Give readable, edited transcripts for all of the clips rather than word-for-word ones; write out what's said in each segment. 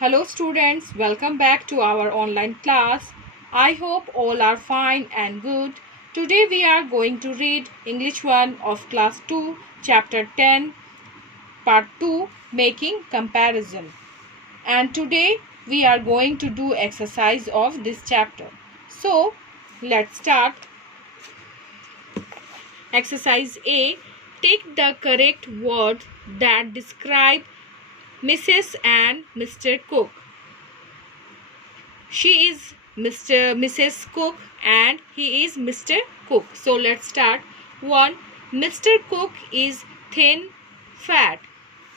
Hello students, welcome back to our online class. I hope all are fine and good. Today we are going to read English 1 of class 2, chapter 10, part 2, making comparison. And today we are going to do exercise of this chapter. So, let's start. Exercise A. Take the correct words that describe Mrs. and Mr. Cook. She is Mrs. Cook and he is Mr. Cook. So let's start. 1. Mr. Cook is thin, fat.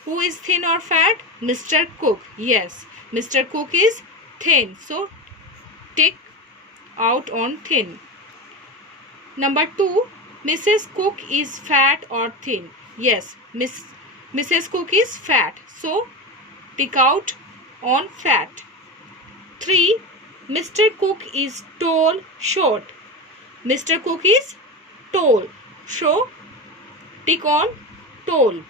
Who is thin or fat? Mr. Cook. Yes, Mr. Cook is thin. So tick out on thin. Number 2. Mrs. Cook is fat or thin. Yes, Mrs. Cook is fat. So tick out on fat. 3. Mr. Cook is tall, short. Mr. Cook is tall. So, tick on tall.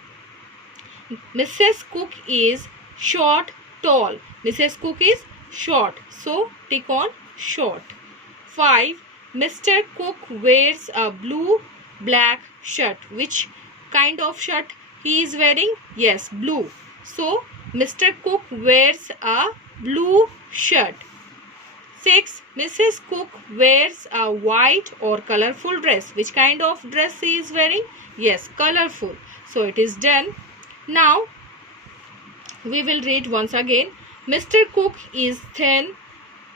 Mrs. Cook is short, tall. Mrs. Cook is short. So, tick on short. 5. Mr. Cook wears a blue, black shirt. Which kind of shirt he is wearing? Yes, blue. So, Mr. Cook wears a blue shirt. 6. Mrs. Cook wears a white or colorful dress. Which kind of dress she is wearing? Yes, colorful. So it is done. Now we will read once again. Mr. Cook is thin.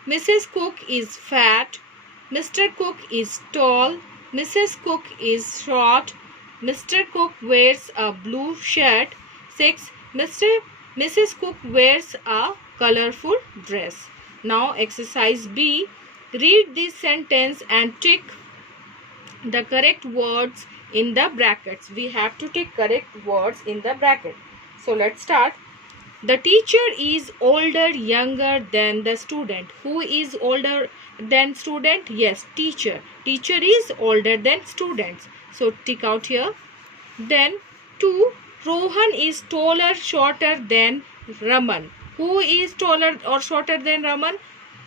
Mrs. Cook is fat. Mr. Cook is tall. Mrs. Cook is short. Mr. Cook wears a blue shirt. 6. Mrs. Cook wears a colorful dress. Now exercise B. Read this sentence and tick the correct words in the brackets. We have to tick correct words in the bracket. So let's start. The teacher is older, younger than the student. Who is older than student? Yes, teacher. Teacher is older than students. So tick out here. Then 2. Rohan is taller, shorter than Raman. Who is taller or shorter than Raman?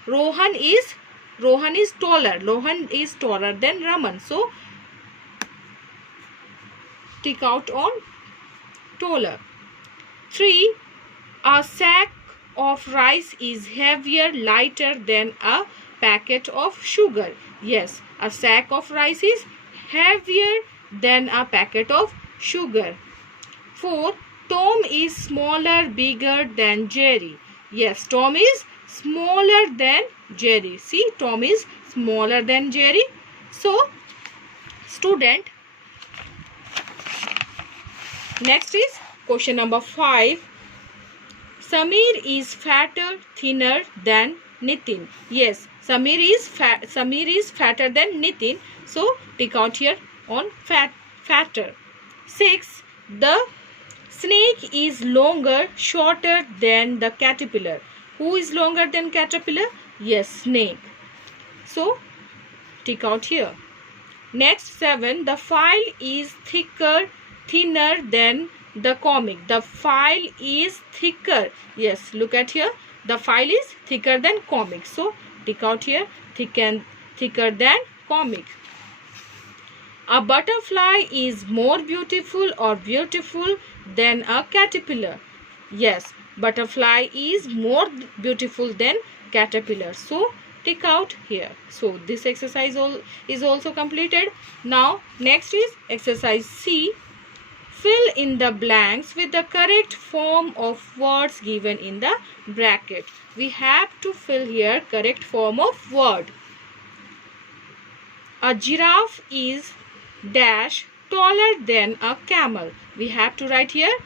Rohan is taller. Rohan is taller than Raman. So tick out on taller. 3. A sack of rice is heavier, lighter than a packet of sugar. Yes, a sack of rice is heavier than a packet of sugar. 4. Tom is smaller, bigger than Jerry. Yes, Tom is smaller than Jerry. See, Tom is smaller than Jerry. So, student, next is question number 5. Samir is fatter, thinner than Nitin. Yes, Samir is fatter than Nitin. So, tick out here on fatter. 6. The snake is longer, shorter than the caterpillar. Who is longer than caterpillar? Yes, snake. So, tick out here. Next 7. The file is thinner than the comic. The file is thicker. Yes, look at here. The file is thicker than comic. So, tick out here. Thicker than comic. A butterfly is more beautiful or beautiful than a caterpillar. Yes, butterfly is more beautiful than caterpillar. So, tick out here. So, this exercise is also completed. Now, next is exercise C. Fill in the blanks with the correct form of words given in the bracket. We have to fill here correct form of word. A giraffe is dash taller than a camel. We have to write here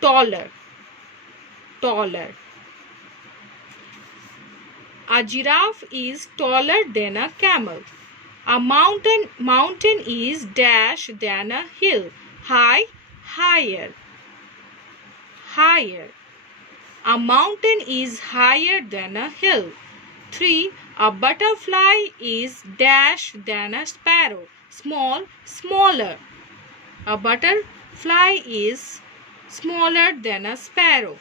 taller. A giraffe is taller than a camel. A mountain is dash than a hill. Higher. A mountain is higher than a hill. 3. A butterfly is dash than a sparrow. Smaller. A butterfly is smaller than a sparrow.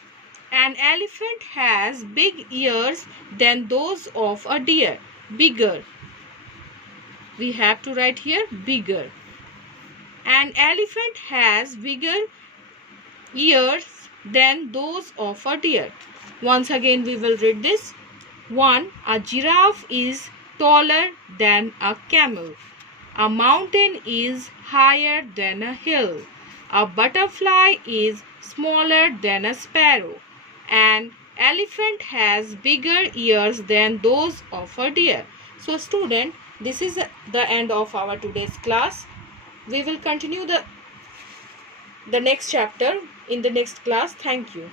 An elephant has big ears than those of a deer. Bigger. We have to write here bigger. An elephant has bigger ears than those of a deer. Once again we will read this. 1. A giraffe is taller than a camel. A mountain is higher than a hill. A butterfly is smaller than a sparrow. An elephant has bigger ears than those of a deer. So student, this is the end of our today's class. We will continue the next chapter in the next class. Thank you.